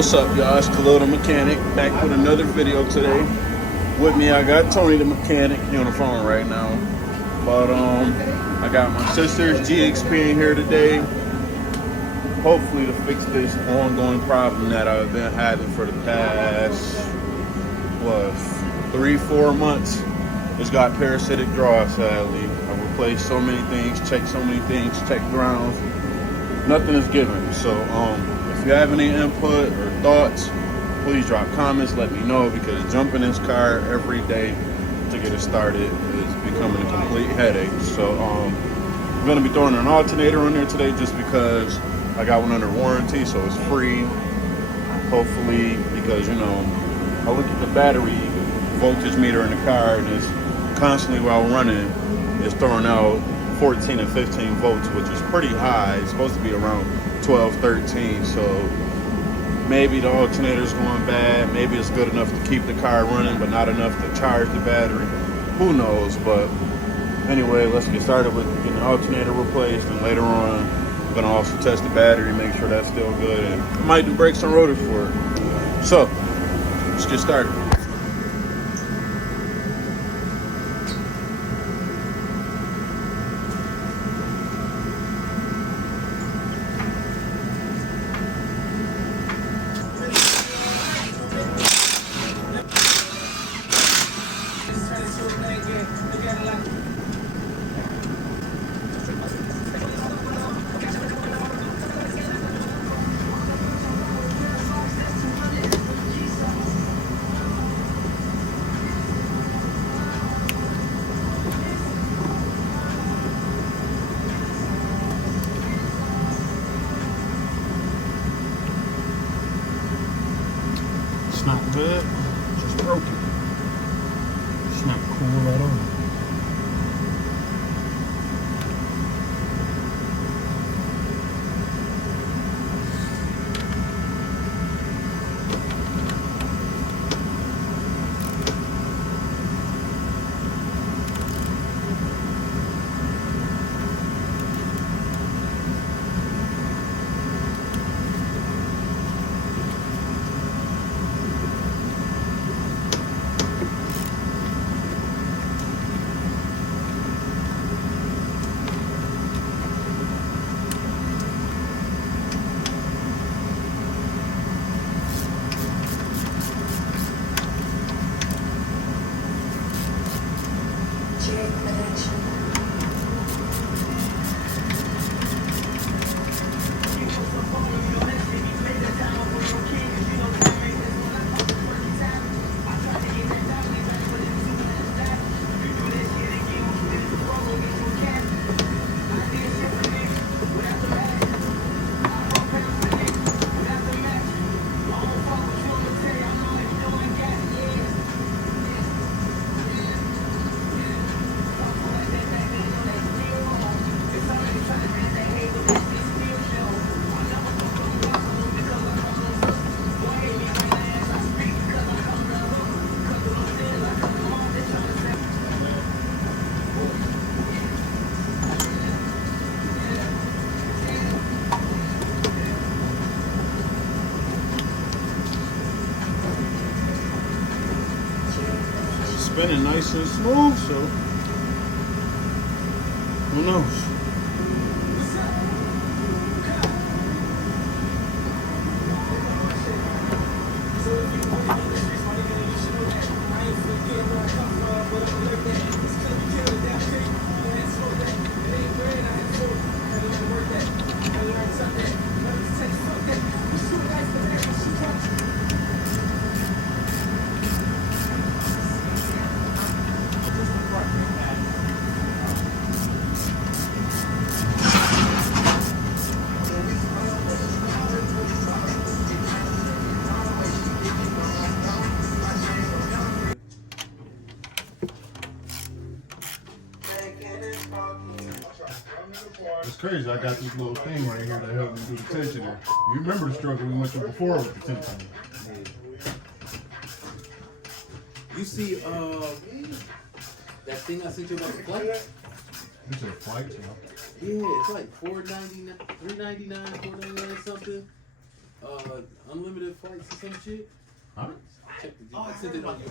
What's up, y'all? It's Khalil the Mechanic, back with another video today. With me, I got Tony the Mechanic. He on the phone right now. But I got my sister's Gxp in here today. Hopefully to fix this ongoing problem that I've been having for the past 3-4 months. It's got parasitic draw, sadly. I replaced so many things, checked so many things, checked grounds. Nothing is given. So if you have any input or thoughts, please drop comments, let me know, because jumping this car every day to get it started is becoming a complete headache. So I'm gonna be throwing an alternator on there today just because I got one under warranty, so it's free. Hopefully, because I look at the battery voltage meter in the car, and it's constantly, while running, it's throwing out 14 and 15 volts, which is pretty high. It's supposed to be around 12, 13. So maybe the alternator's going bad. Maybe it's good enough to keep the car running, but not enough to charge the battery. Who knows? But anyway, let's get started with getting the alternator replaced, and later on I'm gonna also test the battery, make sure that's still good, and I might do brakes and rotors for it. So let's get started. It's not good, just broken. It's not cool at all. Spinning nice and smooth, so who knows? It's crazy, I got this little thing right here that helps me do the tensioner. You remember the struggle we went through before with the tensioner. You see, that thing I sent you about the flight? It's a flight, yeah, it's like $4.99, $3.99, $4.99 something. unlimited flights or some shit. Huh? I sent it on your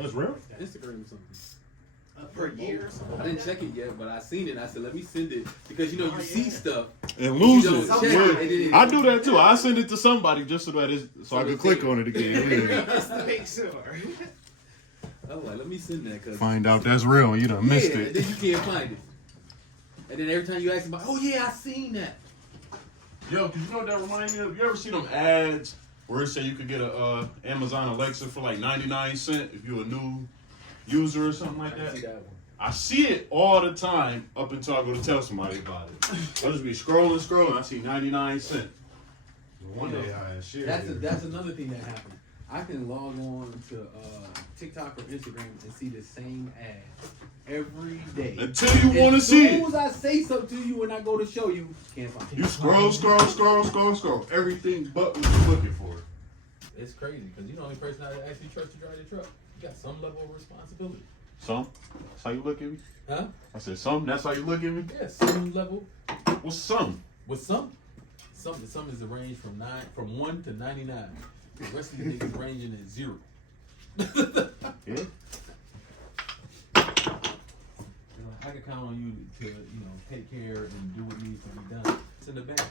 That's real? Instagram or something. Per year or something? I didn't check it yet, but I seen it. I said, let me send it because you know you see stuff. And lose You it. don't check it, and then- I do that too. I send it to somebody just so that so I can click on it again. Yeah. Just to make sure. I was like, let me send that. Cause Find out that's real. You done missed and it. then you can't find it. And then every time you ask about, oh yeah, I seen that. Yo, cause you know what that reminds me of? You ever see them ads where it say you could get a Amazon Alexa for like 99 cents if you're a new user or something like I didn't that? see that one. I see it all the time up until I go to tell somebody about it. I'll just be scrolling. I see 99 cents. One day I share. That's another thing that happened. I can log on to TikTok or Instagram and see the same ad every day. Until you want to see As soon it. as I say something to you and I go to show you, can't find it. You scroll. Everything but what you're looking for. It's crazy because you're the only person I actually trust to drive the truck. You got some level of responsibility. Some? That's how you look at me? Huh? I said some? That's how you look at me? Yeah, some level. What's some? With some is the range from 1 to 99. The rest of the niggas ranging at 0. Yeah. I can count on you to take care and do what needs to be done. It's in the back.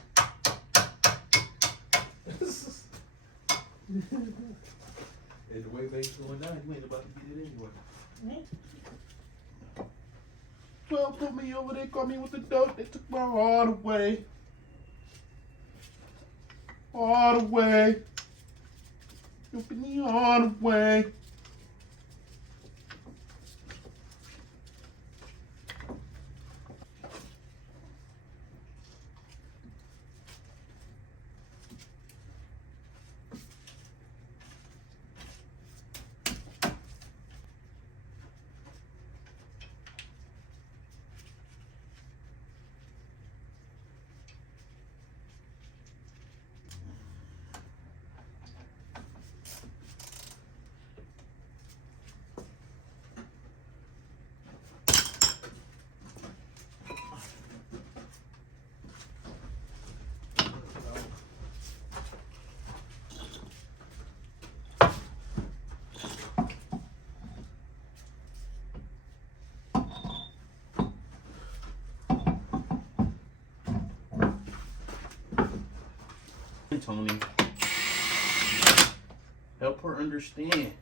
And the way bass going down, you ain't about to get it anyway. Well, put me over there, caught me with the dope. They took my heart away. All the way. Took me all the way. Tony, help her understand.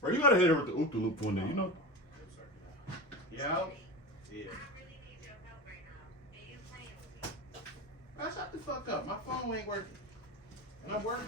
Bro, you gotta hit her with the oop the loop one day, you know? Yeah. Yeah. Bro, shut the fuck up. My phone ain't working. Not working.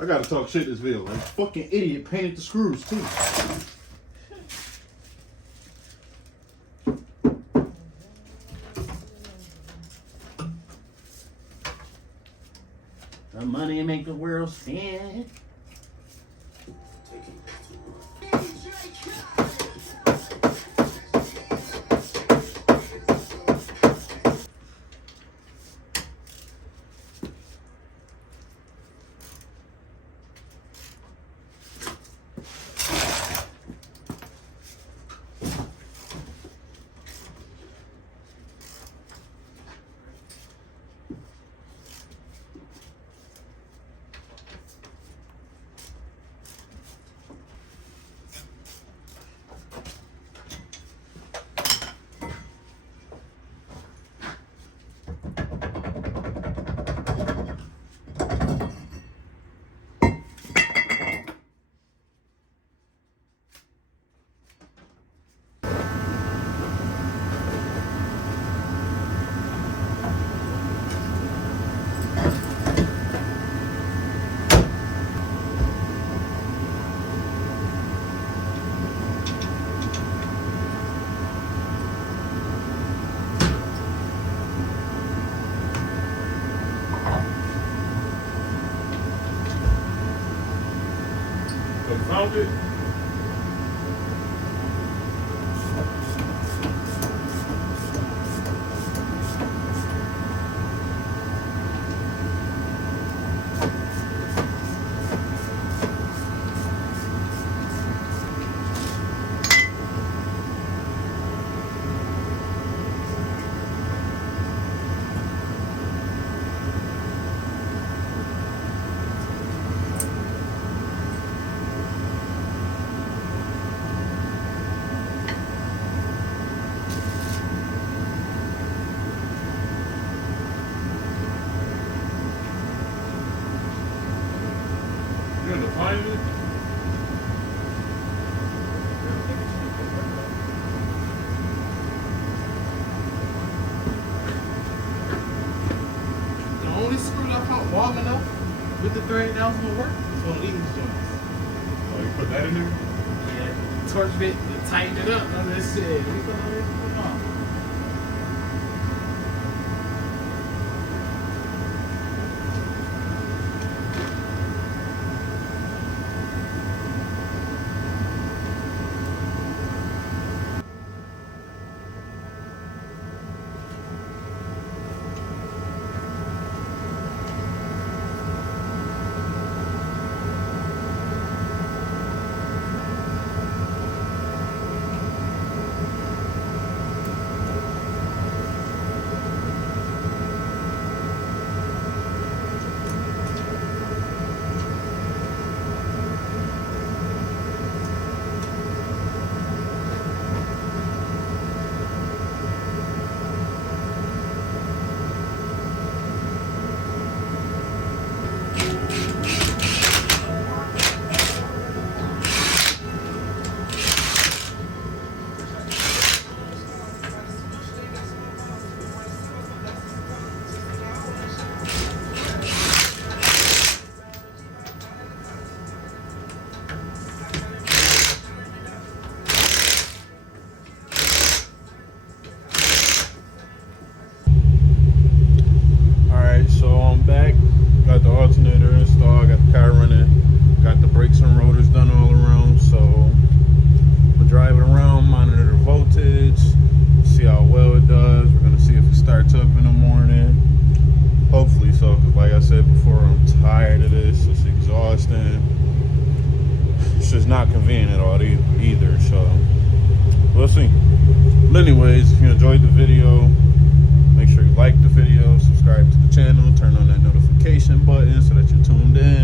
I gotta talk shit this video. Like, fucking idiot painted the screws too. The money make the world spin. Found it. You're gonna find it? The only screw that I found long enough with the thread that was gonna work is one of these joints. Oh, you put that in there? Yeah, torch bit to tighten it up. None of this shit. Let me put all this on. Alright, so I'm back. Got the alternator installed, got the car running, got the brakes and rotors done all around. So we're driving around, monitor the voltage, see how well it does. We're gonna see if it starts up in the morning. Hopefully so, because like I said before, I'm tired of this. It's exhausting. It's just not convenient at all either, so we'll see. But anyways, if you enjoyed the video, make sure you like the video, subscribe to the channel, turn on that notification button so that you're tuned in.